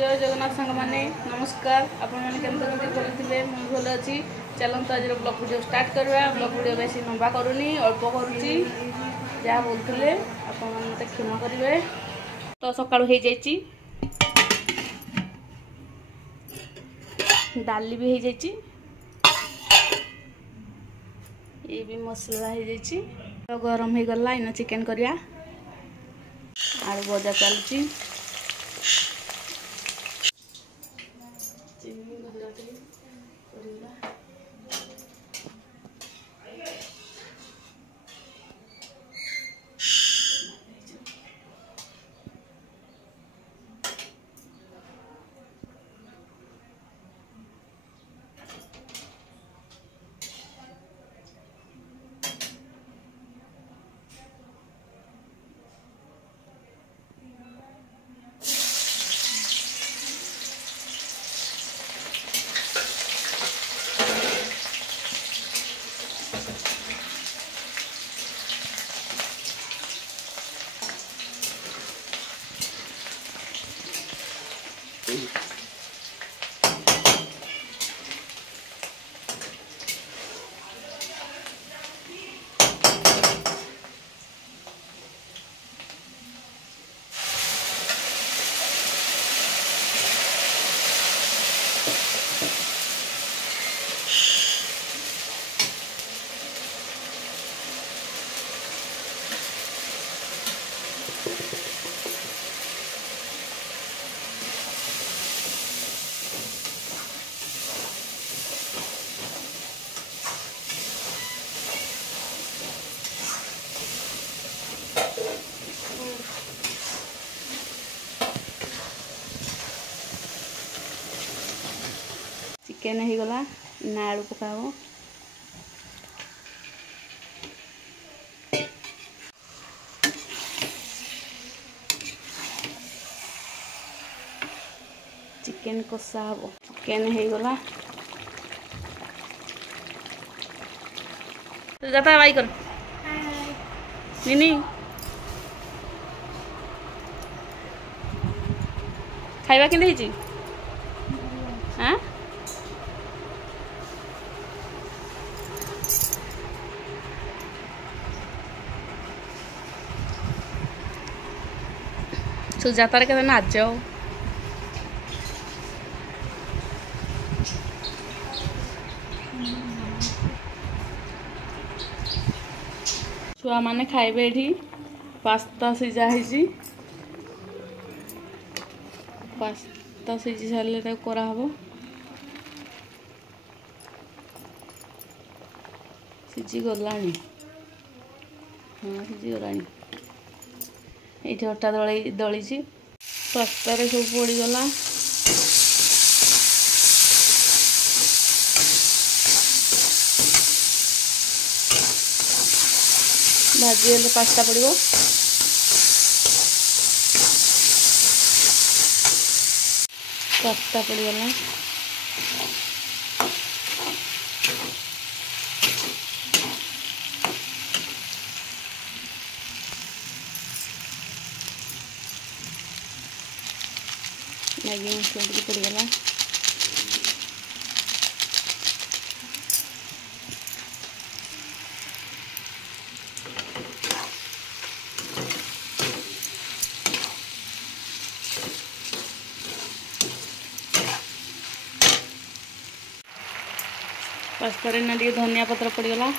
जय जगन्नाथ सांग माने नमस्कार आपण माने केमते भल थे मुझे भल अच्छी चलते आज ब्लॉग वीडियो स्टार्ट करवा ब्लॉग वीडियो बेसी लंबा करूनी अल्प करुच्ची जहाँ बोलते आपण मत क्षमा करेंगे। तो सका हो डाली भी हो जाए ये भी मसला हो जाए तो गरम हो गला इन चिकेन करिया आलू भजा चलुची चिकेन हो गला ना आलू पकाओ चिकेन कषा हम चिकेन हो गला तो जाता बाई कर निनी खाइबा के हाँ सुजातार के नाच छुआ माने खाइबे एठी पास्ता सिझा पास्ता सिझी सारे करा हबो सिझी गलानी हाँ सिझी गलानी ये अटा दली पास्ता सब पड़गला भाजी पास्ता पड़ो पास्ता पड़गला मैगी मसला टी पड़गला पास्ता रे ना धनिया पत्र पड़गला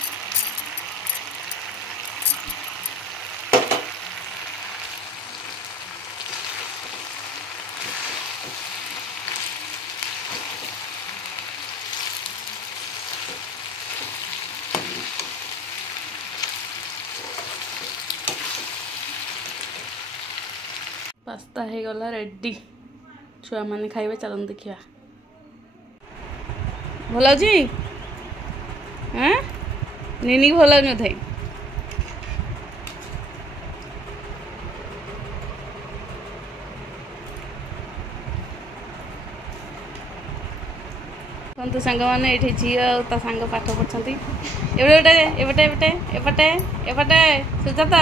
पास्ता हो गला रेडी छुआ माने खाइबे चलन देखिया भल जी हाँ निनी भल न थे तो सांग मैंने ये झी सांग पाठ पढ़ते एपटे एपटे एपटे एपटे एपटे सुजाता